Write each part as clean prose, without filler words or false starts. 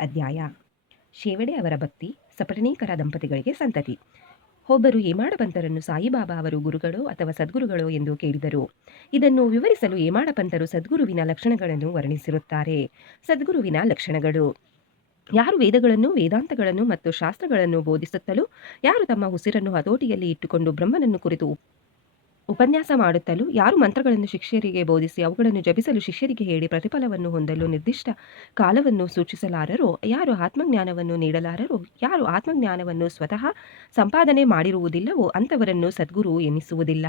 ಅಧ್ಯಾಯ. ಶೇವಡೆ ಅವರ ಭಕ್ತಿ ಸಪಟಣೀಕರ ದಂಪತಿಗಳಿಗೆ ಸಂತತಿ. ಒಬ್ಬರು ಹೇಮಾಡಪಂತರನ್ನು ಸಾಯಿಬಾಬಾ ಅವರು ಗುರುಗಳೋ ಅಥವಾ ಸದ್ಗುರುಗಳೋ ಎಂದು ಕೇಳಿದರು. ಇದನ್ನು ವಿವರಿಸಲು ಹೇಮಾಡಪಂತರು ಸದ್ಗುರುವಿನ ಲಕ್ಷಣಗಳನ್ನು ವರ್ಣಿಸಿರುತ್ತಾರೆ. ಸದ್ಗುರುವಿನ ಲಕ್ಷಣಗಳು: ಯಾರು ವೇದಗಳನ್ನು, ವೇದಾಂತಗಳನ್ನು ಮತ್ತು ಶಾಸ್ತ್ರಗಳನ್ನು ಬೋಧಿಸುತ್ತಲೂ, ಯಾರು ತಮ್ಮ ಉಸಿರನ್ನು ಹತೋಟಿಯಲ್ಲಿ ಇಟ್ಟುಕೊಂಡು ಬ್ರಹ್ಮನನ್ನು ಕುರಿತು ಉಪನ್ಯಾಸ ಮಾಡುತ್ತಲೂ, ಯಾರು ಮಂತ್ರಗಳನ್ನು ಶಿಷ್ಯರಿಗೆ ಬೋಧಿಸಿ ಅವುಗಳನ್ನು ಜಪಿಸಲು ಶಿಷ್ಯರಿಗೆ ಹೇಳಿ ಪ್ರತಿಫಲವನ್ನು ಹೊಂದಲು ನಿರ್ದಿಷ್ಟ ಕಾಲವನ್ನು ಸೂಚಿಸಲಾರರೋ, ಯಾರು ಆತ್ಮಜ್ಞಾನವನ್ನು ನೀಡಲಾರರೋ, ಯಾರು ಆತ್ಮಜ್ಞಾನವನ್ನು ಸ್ವತಃ ಸಂಪಾದನೆ ಮಾಡಿರುವುದಿಲ್ಲವೋ ಅಂಥವರನ್ನು ಸದ್ಗುರು ಎನ್ನಿಸುವುದಿಲ್ಲ.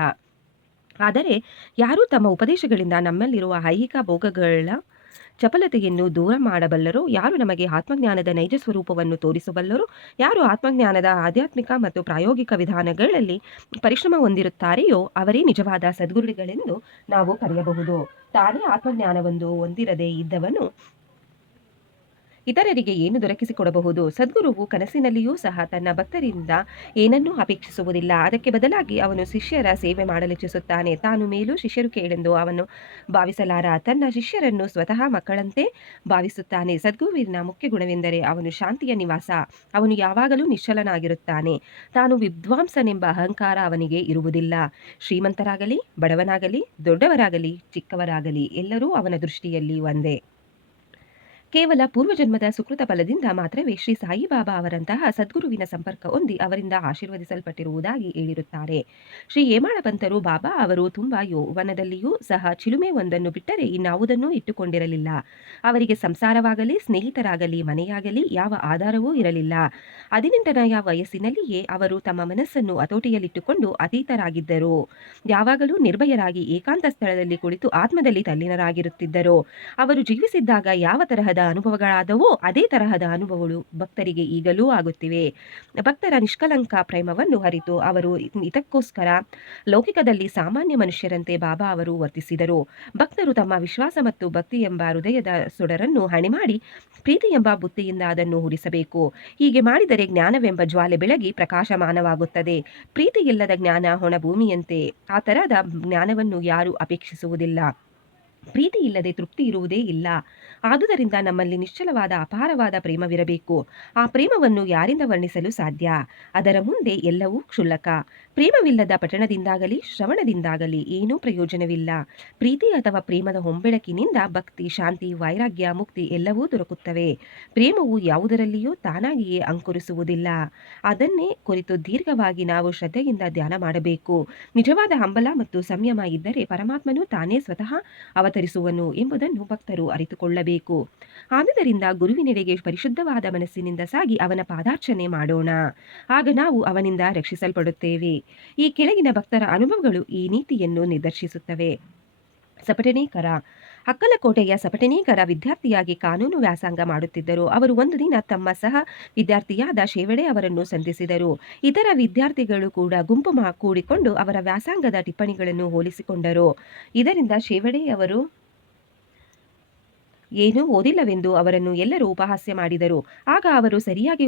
ಆದರೆ ಯಾರು ತಮ್ಮ ಉಪದೇಶಗಳಿಂದ ನಮ್ಮಲ್ಲಿರುವ ಐಹಿಕ ಭೋಗಗಳ ಚಪಲತೆಯನ್ನು ದೂರ ಮಾಡಬಲ್ಲರೋ, ಯಾರು ನಮಗೆ ಆತ್ಮಜ್ಞಾನದ ನೈಜ ಸ್ವರೂಪವನ್ನು ತೋರಿಸಬಲ್ಲರೋ, ಯಾರು ಆತ್ಮಜ್ಞಾನದ ಆಧ್ಯಾತ್ಮಿಕ ಮತ್ತು ಪ್ರಾಯೋಗಿಕ ವಿಧಾನಗಳಲ್ಲಿ ಪರಿಶ್ರಮ ಹೊಂದಿರುತ್ತಾರೆಯೋ ಅವರೇ ನಿಜವಾದ ಸದ್ಗುರುಗಳೆಂದು ನಾವು ಕರೆಯಬಹುದು. ತಾನೇ ಆತ್ಮಜ್ಞಾನವನ್ನು ಹೊಂದಿರದೇ ಇದ್ದವನು ಇತರರಿಗೆ ಏನು ದೊರಕಿಸಿಕೊಡಬಹುದು? ಸದ್ಗುರುವು ಕನಸಿನಲ್ಲಿಯೂ ಸಹ ತನ್ನ ಭಕ್ತರಿಂದ ಏನನ್ನೂ ಅಪೇಕ್ಷಿಸುವುದಿಲ್ಲ. ಅದಕ್ಕೆ ಬದಲಾಗಿ ಅವನು ಶಿಷ್ಯರ ಸೇವೆ ಮಾಡಲಿಚ್ಛಿಸುತ್ತಾನೆ. ತಾನು ಮೇಲೂ ಶಿಷ್ಯರು ಕೇಳೆಂದು ಅವನು ಭಾವಿಸಲಾರ. ತನ್ನ ಶಿಷ್ಯರನ್ನು ಸ್ವತಃ ಮಕ್ಕಳಂತೆ ಭಾವಿಸುತ್ತಾನೆ. ಸದ್ಗುರುವಿನ ಮುಖ್ಯ ಗುಣವೆಂದರೆ ಅವನು ಶಾಂತಿಯ ನಿವಾಸ. ಅವನು ಯಾವಾಗಲೂ ನಿಶ್ಚಲನಾಗಿರುತ್ತಾನೆ. ತಾನು ವಿದ್ವಾಂಸನೆಂಬ ಅಹಂಕಾರ ಅವನಿಗೆ ಇರುವುದಿಲ್ಲ. ಶ್ರೀಮಂತರಾಗಲಿ, ಬಡವನಾಗಲಿ, ದೊಡ್ಡವರಾಗಲಿ, ಚಿಕ್ಕವರಾಗಲಿ ಎಲ್ಲರೂ ಅವನ ದೃಷ್ಟಿಯಲ್ಲಿ ಒಂದೇ. ಕೇವಲ ಪೂರ್ವಜನ್ಮದ ಸುಕೃತ ಫಲದಿಂದ ಮಾತ್ರವೇ ಶ್ರೀ ಸಾಯಿಬಾಬಾ ಅವರಂತಹ ಸದ್ಗುರುವಿನ ಸಂಪರ್ಕ ಹೊಂದಿ ಅವರಿಂದ ಆಶೀರ್ವದಿಸಲ್ಪಟ್ಟಿರುವುದಾಗಿ ಹೇಳಿರುತ್ತಾರೆ. ಶ್ರೀ ಹೇಮಾಡಪಂತರು ಬಾಬಾ ಅವರು ತುಂಬಾ ಯೌವನದಲ್ಲಿಯೂ ಸಹ ಚಿಲುಮೆ ಒಂದನ್ನು ಬಿಟ್ಟರೆ ಇನ್ನಾವುದನ್ನೂ ಇಟ್ಟುಕೊಂಡಿರಲಿಲ್ಲ. ಅವರಿಗೆ ಸಂಸಾರವಾಗಲಿ, ಸ್ನೇಹಿತರಾಗಲಿ, ಮನೆಯಾಗಲಿ ಯಾವ ಆಧಾರವೂ ಇರಲಿಲ್ಲ. 18ನೆಯ ವಯಸ್ಸಿನಲ್ಲಿಯೇ ಅವರು ತಮ್ಮ ಮನಸ್ಸನ್ನು ಹತೋಟಿಯಲ್ಲಿಟ್ಟುಕೊಂಡು ಅತೀತರಾಗಿದ್ದರು. ಯಾವಾಗಲೂ ನಿರ್ಭಯರಾಗಿ ಏಕಾಂತ ಸ್ಥಳದಲ್ಲಿ ಕುಳಿತು ಆತ್ಮದಲ್ಲಿ ತಲ್ಲೀನರಾಗಿರುತ್ತಿದ್ದರು. ಅವರು ಜೀವಿಸಿದ್ದಾಗ ಯಾವ ತರಹದ ಅನುಭವಗಳಾದವೋ ಅದೇ ತರಹದ ಅನುಭವಗಳು ಭಕ್ತರಿಗೆ ಈಗಲೂ ಆಗುತ್ತಿವೆ. ಭಕ್ತರ ನಿಷ್ಕಲಂಕ ಪ್ರೇಮವನ್ನು ಅರಿತು ಅವರು ಇದಕ್ಕೋಸ್ಕರ ಲೌಕಿಕದಲ್ಲಿ ಸಾಮಾನ್ಯ ಮನುಷ್ಯರಂತೆ ಬಾಬಾ ಅವರು ವರ್ತಿಸಿದರು. ಭಕ್ತರು ತಮ್ಮ ವಿಶ್ವಾಸ ಮತ್ತು ಭಕ್ತಿ ಎಂಬ ಹೃದಯದ ಸೊಡರನ್ನು ಹಣೆ ಮಾಡಿ ಪ್ರೀತಿ ಎಂಬ ಬುತ್ತಿಯಿಂದ ಅದನ್ನು ಉರಿಸಬೇಕು. ಹೀಗೆ ಮಾಡಿದರೆ ಜ್ಞಾನವೆಂಬ ಜ್ವಾಲೆ ಬೆಳಗಿ ಪ್ರಕಾಶಮಾನವಾಗುತ್ತದೆ. ಪ್ರೀತಿ ಇಲ್ಲದ ಜ್ಞಾನ ಒಣ ಭೂಮಿಯಂತೆ. ಆ ತರಹದ ಜ್ಞಾನವನ್ನು ಯಾರೂ ಅಪೇಕ್ಷಿಸುವುದಿಲ್ಲ. ಪ್ರೀತಿ ಇಲ್ಲದೆ ತೃಪ್ತಿ ಇರುವುದೇ ಇಲ್ಲ. ಆದುದರಿಂದ ನಮ್ಮಲ್ಲಿ ನಿಶ್ಚಲವಾದ ಅಪಾರವಾದ ಪ್ರೇಮವಿರಬೇಕು. ಆ ಪ್ರೇಮವನ್ನು ಯಾರಿಂದ ವರ್ಣಿಸಲು ಸಾಧ್ಯ? ಅದರ ಮುಂದೆ ಎಲ್ಲವೂ ಕ್ಷುಲ್ಲಕ. ಪ್ರೇಮವಿಲ್ಲದ ಪಠಣದಿಂದಾಗಲಿ ಶ್ರವಣದಿಂದಾಗಲಿ ಏನೂ ಪ್ರಯೋಜನವಿಲ್ಲ. ಪ್ರೀತಿ ಅಥವಾ ಪ್ರೇಮದ ಹೊಂಬೆಳಕಿನಿಂದ ಭಕ್ತಿ, ಶಾಂತಿ, ವೈರಾಗ್ಯ, ಮುಕ್ತಿ ಎಲ್ಲವೂ ದೊರಕುತ್ತವೆ. ಪ್ರೇಮವು ಯಾವುದರಲ್ಲಿಯೂ ತಾನಾಗಿಯೇ ಅಂಕುರಿಸುವುದಿಲ್ಲ. ಅದನ್ನೇ ಕುರಿತು ದೀರ್ಘವಾಗಿ ನಾವು ಶ್ರದ್ಧೆಯಿಂದ ಧ್ಯಾನ ಮಾಡಬೇಕು. ನಿಜವಾದ ಹಂಬಲ ಮತ್ತು ಸಂಯಮ ಇದ್ದರೆ ಪರಮಾತ್ಮನು ತಾನೇ ಸ್ವತಃ ಅವತರಿಸುವನು ಎಂಬುದನ್ನು ಭಕ್ತರು ಅರಿತುಕೊಳ್ಳಬೇಕು. ಆದುದರಿಂದ ಗುರುವಿನೆಡೆಗೆ ಪರಿಶುದ್ಧವಾದ ಮನಸ್ಸಿನಿಂದ ಸಾಗಿ ಅವನ ಪಾದಾರ್ಚನೆ ಮಾಡೋಣ. ಆಗ ನಾವು ಅವನಿಂದ ರಕ್ಷಿಸಲ್ಪಡುತ್ತೇವೆ. ಈ ಕೆಳಗಿನ ಭಕ್ತರ ಅನುಭವಗಳು ಈ ನೀತಿಯನ್ನು ನಿದರ್ಶಿಸುತ್ತವೆ. ಸಪಟಣೀಕರ. ಅಕ್ಕಲಕೋಟೆಯ ಸಪಟಣೀಕರ ವಿದ್ಯಾರ್ಥಿಯಾಗಿ ಕಾನೂನು ವ್ಯಾಸಂಗ ಮಾಡುತ್ತಿದ್ದರು. ಅವರು ಒಂದು ದಿನ ತಮ್ಮ ಸಹ ವಿದ್ಯಾರ್ಥಿಯಾದ ಶೇವಡೆ ಅವರನ್ನು ಸಂಧಿಸಿದರು. ಇತರ ವಿದ್ಯಾರ್ಥಿಗಳು ಕೂಡ ಗುಂಪು ಕೂಡಿಕೊಂಡು ಅವರ ವ್ಯಾಸಂಗದ ಟಿಪ್ಪಣಿಗಳನ್ನು ಹೋಲಿಸಿಕೊಂಡರು. ಇದರಿಂದ ಶೇವಡೆಯವರು ಏನೂ ಓದಿಲ್ಲವೆಂದು ಅವರನ್ನು ಎಲ್ಲರೂ ಉಪಹಾಸ್ಯ ಮಾಡಿದರು. ಆಗ ಅವರು ಸರಿಯಾಗಿ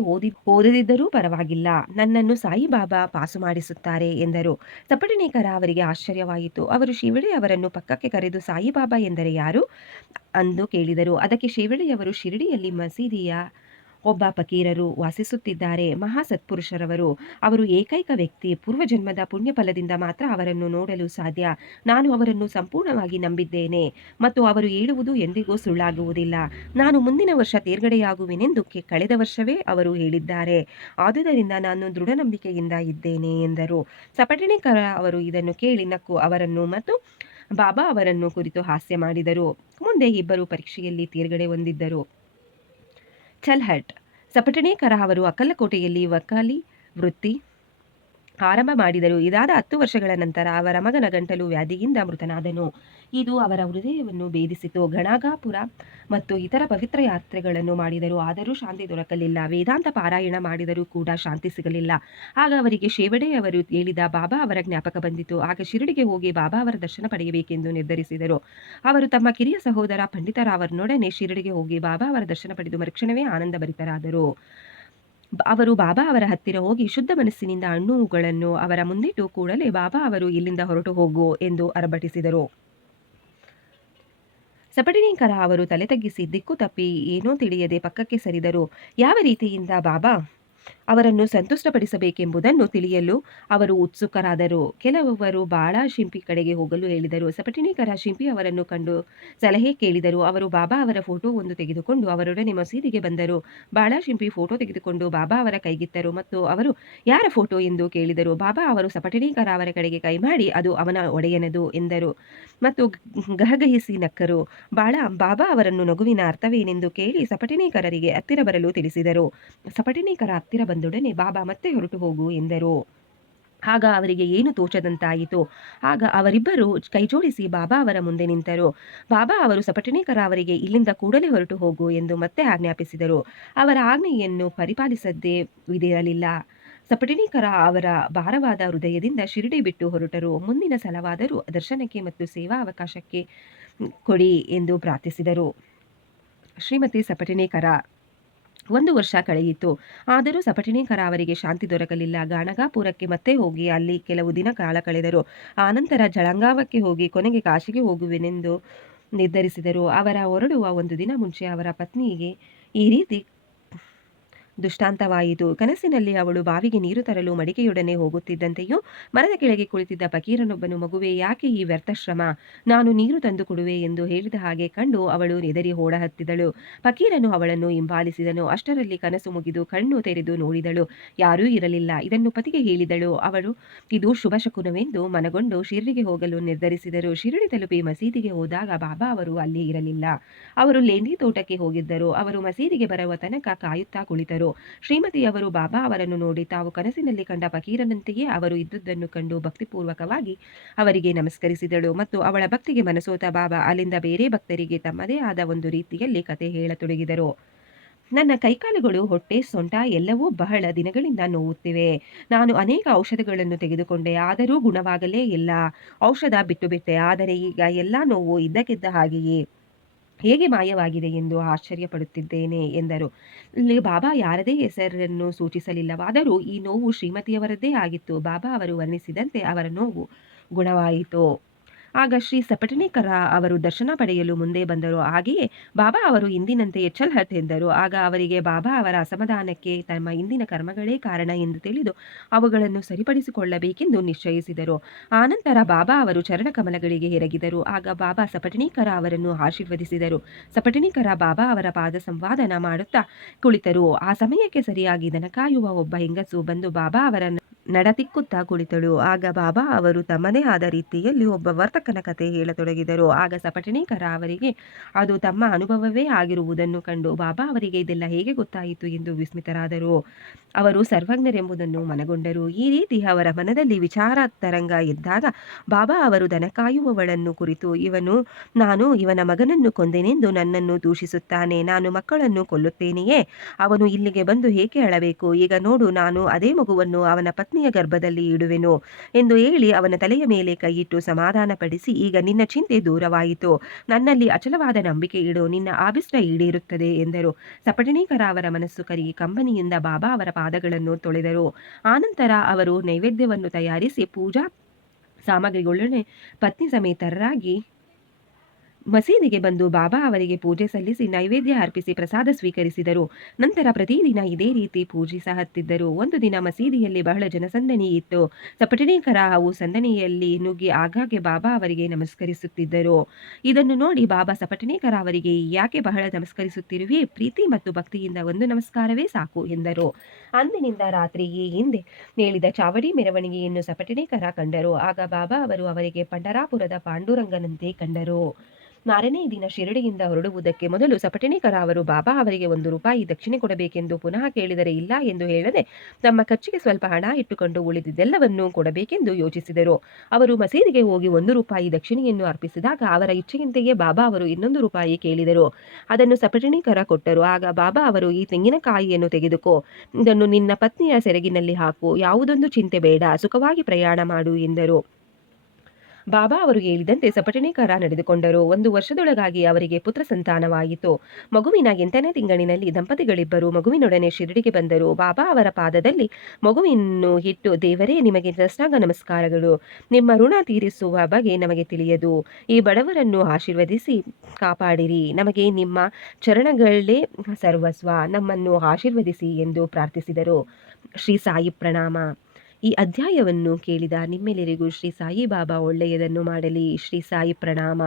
ಓದದಿದ್ದರೂ ಪರವಾಗಿಲ್ಲ, ನನ್ನನ್ನು ಸಾಯಿಬಾಬಾ ಪಾಸು ಮಾಡಿಸುತ್ತಾರೆ ಎಂದರು. ಸಪಟಣೀಕರ ಅವರಿಗೆ ಆಶ್ಚರ್ಯವಾಯಿತು. ಅವರು ಶೇವಡೆ ಅವರನ್ನು ಪಕ್ಕಕ್ಕೆ ಕರೆದು ಸಾಯಿಬಾಬಾ ಎಂದರೆ ಯಾರು ಎಂದು ಕೇಳಿದರು. ಅದಕ್ಕೆ ಶೇವಡೆಯವರು ಶಿರಡಿಯಲ್ಲಿ ಮಸೀದಿಯ ಒಬ್ಬ ಫಕೀರರು ವಾಸಿಸುತ್ತಿದ್ದಾರೆ. ಮಹಾ ಸತ್ಪುರುಷರವರು. ಅವರು ಏಕೈಕ ವ್ಯಕ್ತಿ. ಪೂರ್ವಜನ್ಮದ ಪುಣ್ಯ ಫಲದಿಂದ ಮಾತ್ರ ಅವರನ್ನು ನೋಡಲು ಸಾಧ್ಯ. ನಾನು ಅವರನ್ನು ಸಂಪೂರ್ಣವಾಗಿ ನಂಬಿದ್ದೇನೆ ಮತ್ತು ಅವರು ಹೇಳುವುದು ಎಂದಿಗೂ ಸುಳ್ಳಾಗುವುದಿಲ್ಲ. ನಾನು ಮುಂದಿನ ವರ್ಷ ತೇರ್ಗಡೆಯಾಗುವೆನೆಂದು ಕಳೆದ ವರ್ಷವೇ ಅವರು ಹೇಳಿದ್ದಾರೆ. ಆದುದರಿಂದ ನಾನು ದೃಢ ನಂಬಿಕೆಯಿಂದ ಇದ್ದೇನೆ ಎಂದರು. ಸಪಟಣೀಕರ ಅವರು ಇದನ್ನು ಕೇಳಿ ನಕ್ಕು ಅವರನ್ನು ಮತ್ತು ಬಾಬಾ ಅವರನ್ನು ಕುರಿತು ಹಾಸ್ಯ ಮಾಡಿದರು. ಮುಂದೆ ಇಬ್ಬರು ಪರೀಕ್ಷೆಯಲ್ಲಿ ತೇರ್ಗಡೆ ಹೊಂದಿದ್ದರು. ಚಲ್ಹಟ್. ಸಪಟಣೀಕರ ಅವರು ಅಕ್ಕಲಕೋಟೆಯಲ್ಲಿ ವಕಾಲಿ ವೃತ್ತಿ ಆರಂಭ ಮಾಡಿದರು. ಇದಾದ 10 ವರ್ಷಗಳ ನಂತರ ಅವರ ಮಗನ ಗಂಟಲು ವ್ಯಾಧಿಯಿಂದ ಮೃತನಾದನು. ಇದು ಅವರ ಹೃದಯವನ್ನು ಭೇದಿಸಿತು. ಗಣಗಾಪುರ ಮತ್ತು ಇತರ ಪವಿತ್ರ ಯಾತ್ರೆಗಳನ್ನು ಮಾಡಿದರು, ಆದರೂ ಶಾಂತಿ ದೊರಕಲಿಲ್ಲ. ವೇದಾಂತ ಪಾರಾಯಣ ಮಾಡಿದರೂ ಕೂಡ ಶಾಂತಿ ಸಿಗಲಿಲ್ಲ. ಆಗ ಅವರಿಗೆ ಶೇವಡೆಯವರು ಹೇಳಿದ ಬಾಬಾ ಅವರ ಜ್ಞಾಪಕ ಬಂದಿತು. ಆಗ ಶಿರಡಿಗೆ ಹೋಗಿ ಬಾಬಾ ಅವರ ದರ್ಶನ ಪಡೆಯಬೇಕೆಂದು ನಿರ್ಧರಿಸಿದರು. ಅವರು ತಮ್ಮ ಕಿರಿಯ ಸಹೋದರ ಪಂಡಿತರಾವರನೊಡನೆ ಶಿರಡಿಗೆ ಹೋಗಿ ಬಾಬಾ ಅವರ ದರ್ಶನ ಪಡೆದು ಮರುಕ್ಷಣವೇ ಆನಂದಭರಿತರಾದರು. ಅವರು ಬಾಬಾ ಅವರ ಹತ್ತಿರ ಹೋಗಿ ಶುದ್ಧ ಮನಸ್ಸಿನಿಂದ ಹಣ್ಣುಗಳನ್ನು ಅವರ ಮುಂದಿಟ್ಟು ಕೂಡಲೇ ಬಾಬಾ ಅವರು ಇಲ್ಲಿಂದ ಹೊರಟು ಹೋಗು ಎಂದು ಅರಬಟಿಸಿದರು. ಸಪಟಿನೀಕರ ಅವರು ತಲೆ ತಗ್ಗಿಸಿ ದಿಕ್ಕು ತಪ್ಪಿ ಏನೋ ತಿಳಿಯದೆ ಪಕ್ಕಕ್ಕೆ ಸರಿದರು. ಯಾವ ರೀತಿಯಿಂದ ಬಾಬಾ ಅವರನ್ನು ಸಂತುಷ್ಟಪಡಿಸಬೇಕೆಂಬುದನ್ನು ತಿಳಿಯಲು ಅವರು ಉತ್ಸುಕರಾದರು. ಕೆಲವರು ಬಾಳಾ ಶಿಂಪಿ ಕಡೆಗೆ ಹೋಗಲು ಹೇಳಿದರು. ಸಪಟಿನೀಕರ ಶಿಂಪಿ ಅವರನ್ನು ಕಂಡು ಸಲಹೆ ಕೇಳಿದರು. ಅವರು ಬಾಬಾ ಅವರ ಫೋಟೋ ಒಂದು ತೆಗೆದುಕೊಂಡು ಅವರೊಡನೆ ಮಸೀದಿಗೆ ಬಂದರು. ಬಾಳಾ ಶಿಂಪಿ ಫೋಟೋ ತೆಗೆದುಕೊಂಡು ಬಾಬಾ ಅವರ ಕೈಗಿತ್ತರು ಮತ್ತು ಅವರು ಯಾರ ಫೋಟೋ ಎಂದು ಕೇಳಿದರು. ಬಾಬಾ ಅವರು ಸಪಟಿನೀಕರ ಅವರ ಕಡೆಗೆ ಕೈ ಮಾಡಿ ಅದು ಅವನ ಒಡೆಯನದು ಎಂದರು ಮತ್ತು ಗಹಗಹಿಸಿ ನಕ್ಕರು. ಬಾಬಾ ಅವರನ್ನು ನಗುವಿನ ಅರ್ಥವೇನೆಂದು ಕೇಳಿ ಸಪಟಿನೀಕರರಿಗೆ ಹತ್ತಿರ ಬರಲು ತಿಳಿಸಿದರು. ಸಪಟಿನೀಕರ ಹತ್ತಿರ ಬಂದೊಡನೆ ಬಾಬಾ ಮತ್ತೆ ಹೊರಟು ಹೋಗು ಎಂದರು. ಆಗ ಅವರಿಗೆ ಏನು ತೋಚದಂತಾಯಿತು. ಆಗ ಅವರಿಬ್ಬರು ಕೈಜೋಡಿಸಿ ಬಾಬಾ ಅವರ ಮುಂದೆ ನಿಂತರು. ಬಾಬಾ ಅವರು ಸಪಟಿನೀಕರ ಅವರಿಗೆ ಇಲ್ಲಿಂದ ಕೂಡಲೇ ಹೊರಟು ಹೋಗು ಎಂದು ಮತ್ತೆ ಆಜ್ಞಾಪಿಸಿದರು. ಅವರ ಆಜ್ಞೆಯನ್ನು ಪರಿಪಾಲಿಸದೇ ವಿದಿರಲಿಲ್ಲ. ಸಪಟಿನೀಕರ ಅವರ ಭಾರವಾದ ಹೃದಯದಿಂದ ಶಿರಡಿ ಬಿಟ್ಟು ಹೊರಟರು. ಮುಂದಿನ ಸಲವಾದರೂ ದರ್ಶನಕ್ಕೆ ಮತ್ತು ಸೇವಾ ಅವಕಾಶಕ್ಕೆ ಕೊಡಿ ಎಂದು ಪ್ರಾರ್ಥಿಸಿದರು. ಶ್ರೀಮತಿ ಸಪಟಿನೀಕರ 1 ವರ್ಷ ಕಳೆಯಿತು. ಆದರೂ ಸಪಟಿನೀಕರ ಅವರಿಗೆ ಶಾಂತಿ ದೊರಕಲಿಲ್ಲ. ಗಾಣಗಾಪುರಕ್ಕೆ ಮತ್ತೆ ಹೋಗಿ ಅಲ್ಲಿ ಕೆಲವು ದಿನ ಕಾಲ ಕಳೆದರು. ಆನಂತರ ಜಳಗಾಂವಕ್ಕೆ ಹೋಗಿ ಕೊನೆಗೆ ಕಾಶಿಗೆ ಹೋಗುವೆನೆಂದು ನಿರ್ಧರಿಸಿದರು. ಅವರ ಹೊರಡುವ ಒಂದು ದಿನ ಮುಂಚೆ ಅವರ ಪತ್ನಿಗೆ ಈ ರೀತಿ ದೃಷ್ಟಾಂತವಾಯಿತು. ಕನಸಿನಲ್ಲಿ ಅವಳು ಬಾವಿಗೆ ನೀರು ತರಲು ಮಡಿಕೆಯೊಡನೆ ಹೋಗುತ್ತಿದ್ದಂತೆಯೂ ಮರದ ಕೆಳಗೆ ಕುಳಿತಿದ್ದ ಫಕೀರನೊಬ್ಬನು, ಮಗುವೆ, ಯಾಕೆ ಈ ವ್ಯರ್ಥ ಶ್ರಮ, ನಾನು ನೀರು ತಂದು ಕೊಡುವೆ ಎಂದು ಹೇಳಿದ ಹಾಗೆ ಕಂಡು ಅವಳು ಹೆದರಿ ಓಡಹತ್ತಿದಳು. ಫಕೀರನು ಅವಳನ್ನು ಹಿಂಬಾಲಿಸಿದನು. ಅಷ್ಟರಲ್ಲಿ ಕನಸು ಮುಗಿದು ಕಣ್ಣು ತೆರೆದು ನೋಡಿದಳು. ಯಾರೂ ಇರಲಿಲ್ಲ. ಇದನ್ನು ಪತಿಗೆ ಹೇಳಿದಳು. ಅವಳು ಇದು ಶುಭ ಶಕುನವೆಂದು ಮನಗೊಂಡು ಶಿರಡಿಗೆ ಹೋಗಲು ನಿರ್ಧರಿಸಿದರು. ಶಿರಡಿ ತಲುಪಿ ಮಸೀದಿಗೆ ಹೋದಾಗ ಬಾಬಾ ಅವರು ಅಲ್ಲಿ ಇರಲಿಲ್ಲ. ಅವರು ಲೇಂಡಿ ತೋಟಕ್ಕೆ ಹೋಗಿದ್ದರು. ಅವರು ಮಸೀದಿಗೆ ಬರುವ ತನಕ ಕಾಯುತ್ತಾ ಕುಳಿತರು. ಶ್ರೀಮತಿಯವರು ಬಾಬಾ ಅವರನ್ನು ನೋಡಿ ತಾವು ಕನಸಿನಲ್ಲಿ ಕಂಡ ಫಕೀರನಂತೆಯೇ ಅವರು ಇದ್ದುದನ್ನು ಕಂಡು ಭಕ್ತಿಪೂರ್ವಕವಾಗಿ ಅವರಿಗೆ ನಮಸ್ಕರಿಸಿದಳು ಮತ್ತು ಅವಳ ಭಕ್ತಿಗೆ ಮನಸೋತ ಬಾಬಾ ಅಲ್ಲಿಂದ ಬೇರೆ ಭಕ್ತರಿಗೆ ತಮ್ಮದೇ ಆದ ಒಂದು ರೀತಿಯಲ್ಲಿ ಕತೆ ಹೇಳತೊಡಗಿದರು. ನನ್ನ ಕೈಕಾಲುಗಳು, ಹೊಟ್ಟೆ, ಸೊಂಟ ಎಲ್ಲವೂ ಬಹಳ ದಿನಗಳಿಂದ ನೋವುತ್ತಿವೆ. ನಾನು ಅನೇಕ ಔಷಧಗಳನ್ನು ತೆಗೆದುಕೊಂಡೆ, ಆದರೂ ಗುಣವಾಗಲೇ ಇಲ್ಲ. ಔಷಧ ಬಿಟ್ಟುಬಿಟ್ಟೆ, ಆದರೆ ಈಗ ಎಲ್ಲ ನೋವು ಇದ್ದಕ್ಕಿದ್ದ ಹಾಗೆಯೇ ಹೇಗೆ ಮಾಯವಾಗಿದೆ ಎಂದು ಆಶ್ಚರ್ಯಪಡುತ್ತಿದ್ದೇನೆ ಎಂದರು. ಇಲ್ಲಿ ಬಾಬಾ ಯಾರದೇ ಹೆಸರನ್ನು ಸೂಚಿಸಲಿಲ್ಲವಾದರೂ ಈ ನೋವು ಶ್ರೀಮತಿಯವರದ್ದೇ ಆಗಿತ್ತು. ಬಾಬಾ ಅವರು ವರ್ಣಿಸಿದಂತೆ ಅವರ ನೋವು ಗುಣವಾಯಿತು. ಆಗ ಶ್ರೀ ಸಪಟಿನೀಕರ ಅವರು ದರ್ಶನ ಪಡೆಯಲು ಮುಂದೆ ಬಂದರು. ಹಾಗೆಯೇ ಬಾಬಾ ಅವರು ಇಂದಿನಂತೆಯೇ ಚಲ್ ಹತ್ ಎಂದರು. ಆಗ ಅವರಿಗೆ ಬಾಬಾ ಅವರ ಅಸಮಾಧಾನಕ್ಕೆ ತಮ್ಮ ಇಂದಿನ ಕರ್ಮಗಳೇ ಕಾರಣ ಎಂದು ತಿಳಿದು ಅವುಗಳನ್ನು ಸರಿಪಡಿಸಿಕೊಳ್ಳಬೇಕೆಂದು ನಿಶ್ಚಯಿಸಿದರು. ಆನಂತರ ಬಾಬಾ ಅವರು ಚರಣಕಮಲಗಳಿಗೆ ಎರಗಿದರು. ಆಗ ಬಾಬಾ ಸಪಟಿನೀಕರ ಅವರನ್ನು ಆಶೀರ್ವದಿಸಿದರು. ಸಪಟಿನೀಕರ ಬಾಬಾ ಅವರ ಪಾದ ಸಂವಾದನ ಮಾಡುತ್ತಾ ಕುಳಿತರು. ಆ ಸಮಯಕ್ಕೆ ಸರಿಯಾಗಿ ದನ ಕಾಯುವ ಒಬ್ಬ ಹೆಂಗಸು ಬಂದು ಬಾಬಾ ಅವರನ್ನು ನಡತಿಕ್ಕುತ್ತಾ ಕುಳಿತಳು. ಆಗ ಬಾಬಾ ಅವರು ತಮ್ಮದೇ ಆದ ರೀತಿಯಲ್ಲಿ ಒಬ್ಬ ವರ್ತಕನ ಕತೆ ಹೇಳತೊಡಗಿದರು. ಆಗ ಸಪಟಿನೀಕರ ಅವರಿಗೆ ಅದು ತಮ್ಮ ಅನುಭವವೇ ಆಗಿರುವುದನ್ನು ಕಂಡು ಬಾಬಾ ಅವರಿಗೆ ಇದೆಲ್ಲ ಹೇಗೆ ಗೊತ್ತಾಯಿತು ಎಂದು ವಿಸ್ಮಿತರಾದರು. ಅವರು ಸರ್ವಜ್ಞರೆಂಬುದನ್ನು ಮನಗೊಂಡರು. ಈ ರೀತಿ ಅವರ ಮನದಲ್ಲಿ ವಿಚಾರ ತರಂಗ ಎದ್ದಾಗ ಬಾಬಾ ಅವರು ದನ ಕಾಯುವವಳನ್ನು ಕುರಿತು, ನಾನು ಇವನ ಮಗನನ್ನು ಕೊಂದೆನೆಂದು ನನ್ನನ್ನು ದೂಷಿಸುತ್ತಾನೆ. ನಾನು ಮಕ್ಕಳನ್ನು ಕೊಲ್ಲುತ್ತೇನೆಯೇ? ಅವನು ಇಲ್ಲಿಗೆ ಬಂದು ಏಕೆ ಅಳಬೇಕು? ಈಗ ನೋಡು, ನಾನು ಅದೇ ಮಗುವನ್ನು ಅವನ ಪತ್ನಿಯ ಗರ್ಭದಲ್ಲಿ ಇಡುವೆನು ಎಂದು ಹೇಳಿ ಅವನ ತಲೆಯ ಮೇಲೆ ಕೈಯಿಟ್ಟು ಸಮಾಧಾನಪಡಿಸಿ, ಈಗ ನಿನ್ನ ಚಿಂತೆ ದೂರವಾಯಿತು. ನನ್ನಲ್ಲಿ ಅಚಲವಾದ ನಂಬಿಕೆ ಇಡು, ನಿನ್ನ ಆಭಿಷ್ಟ ಈಡೇರುತ್ತದೆ ಎಂದರು. ಸಪಟಿನೀಕರ ಅವರ ಮನಸ್ಸು ಕರಗಿ ಕಂಬನಿಯಿಂದ ಬಾಬಾ ಅವರ ಪಾದಗಳನ್ನು ತೊಳೆದರು. ಆನಂತರ ಅವರು ನೈವೇದ್ಯವನ್ನು ತಯಾರಿಸಿ ಪೂಜಾ ಸಾಮಗ್ರಿಗಳೊಡನೆ ಪತ್ನಿ ಸಮೇತರಾಗಿ ಮಸೀದಿಗೆ ಬಂದು ಬಾಬಾ ಅವರಿಗೆ ಪೂಜೆ ಸಲ್ಲಿಸಿ ನೈವೇದ್ಯ ಅರ್ಪಿಸಿ ಪ್ರಸಾದ ಸ್ವೀಕರಿಸಿದರು. ನಂತರ ಪ್ರತಿದಿನ ಇದೇ ರೀತಿ ಪೂಜಿಸಹತ್ತಿದ್ದರು. ಒಂದು ದಿನ ಮಸೀದಿಯಲ್ಲಿ ಬಹಳ ಜನಸಂದಣಿ ಇತ್ತು. ಸಪಟಿನೀಕರ ಅವು ಸಂದಣಿಯಲ್ಲಿ ನುಗ್ಗಿ ಆಗಾಗ್ಗೆ ಬಾಬಾ ಅವರಿಗೆ ನಮಸ್ಕರಿಸುತ್ತಿದ್ದರು. ಇದನ್ನು ನೋಡಿ ಬಾಬಾ ಸಪಟಿನೀಕರ ಅವರಿಗೆ, ಯಾಕೆ ಬಹಳ ನಮಸ್ಕರಿಸುತ್ತಿರುವೆ? ಪ್ರೀತಿ ಮತ್ತು ಭಕ್ತಿಯಿಂದ ಒಂದು ನಮಸ್ಕಾರವೇ ಸಾಕು ಎಂದರು. ಅಂದಿನಿಂದ ರಾತ್ರಿ ಈ ಹಿಂದೆ ಹೇಳಿದ ಚಾವಡಿ ಮೆರವಣಿಗೆಯನ್ನು ಸಪಟಿನೀಕರ ಕಂಡರು. ಆಗ ಬಾಬಾ ಅವರು ಅವರಿಗೆ ಪಂಢರಾಪುರದ ಪಾಂಡುರಂಗನಂತೆ ಕಂಡರು. ಮಾರನೇ ದಿನ ಶಿರಡಿಯಿಂದ ಹೊರಡುವುದಕ್ಕೆ ಮೊದಲು ಸಪಟಿನೀಕರ ಅವರು ಬಾಬಾ ಅವರಿಗೆ 1 ರೂಪಾಯಿ ದಕ್ಷಿಣೆ ಕೊಡಬೇಕೆಂದು ಪುನಃ ಕೇಳಿದರೆ ಇಲ್ಲ ಎಂದು ಹೇಳದೆ ತಮ್ಮ ಖರ್ಚಿಗೆ ಸ್ವಲ್ಪ ಹಣ ಇಟ್ಟುಕೊಂಡು ಉಳಿದಿದ್ದೆಲ್ಲವನ್ನೂ ಕೊಡಬೇಕೆಂದು ಯೋಚಿಸಿದರು. ಅವರು ಮಸೀದಿಗೆ ಹೋಗಿ 1 ರೂಪಾಯಿ ದಕ್ಷಿಣೆಯನ್ನು ಅರ್ಪಿಸಿದಾಗ ಅವರ ಇಚ್ಛೆಯಂತೆಯೇ ಬಾಬಾ ಅವರು 200 ರೂಪಾಯಿ ಕೇಳಿದರು. ಅದನ್ನು ಸಪಟಿನೀಕರ ಕೊಟ್ಟರು. ಆಗ ಬಾಬಾ ಅವರು, ಈ ತೆಂಗಿನಕಾಯಿಯನ್ನು ತೆಗೆದುಕೋ, ಇದನ್ನು ನಿನ್ನ ಪತ್ನಿಯ ಸೆರಗಿನಲ್ಲಿ ಹಾಕು, ಯಾವುದೊಂದು ಚಿಂತೆ ಬೇಡ, ಸುಖವಾಗಿ ಪ್ರಯಾಣ ಮಾಡು ಎಂದರು. ಬಾಬಾ ಅವರು ಹೇಳಿದಂತೆ ಸಪಟಣೀಕರ ನಡೆದುಕೊಂಡರು. 1 ವರ್ಷದೊಳಗಾಗಿ ಅವರಿಗೆ ಪುತ್ರ ಸಂತಾನವಾಯಿತು. ಮಗುವಿನ 8ನೇ ತಿಂಗಳಿನಲ್ಲಿ ದಂಪತಿಗಳಿಬ್ಬರು ಮಗುವಿನೊಡನೆ ಶಿರಡಿಗೆ ಬಂದರು. ಬಾಬಾ ಅವರ ಪಾದದಲ್ಲಿ ಮಗುವನ್ನು ಇಟ್ಟು, ದೇವರೇ, ನಿಮಗೆ ಸಾಷ್ಟಾಂಗ ನಮಸ್ಕಾರಗಳು. ನಿಮ್ಮ ಋಣ ತೀರಿಸುವ ಬಗೆ ನಮಗೆ ತಿಳಿಯದು. ಈ ಬಡವರನ್ನು ಆಶೀರ್ವದಿಸಿ ಕಾಪಾಡಿರಿ. ನಮಗೆ ನಿಮ್ಮ ಚರಣಗಳೇ ಸರ್ವಸ್ವ. ನಮ್ಮನ್ನು ಆಶೀರ್ವದಿಸಿ ಎಂದು ಪ್ರಾರ್ಥಿಸಿದರು. ಶ್ರೀ ಸಾಯಿ ಪ್ರಣಾಮ. ಈ ಅಧ್ಯಾಯವನ್ನು ಕೇಳಿದ ನಿಮ್ಮೆಲ್ಲರಿಗೂ ಶ್ರೀ ಸಾಯಿ ಬಾಬಾ ಒಳ್ಳೆಯದನ್ನು ಮಾಡಲಿ. ಶ್ರೀ ಸಾಯಿ ಪ್ರಣಾಮ.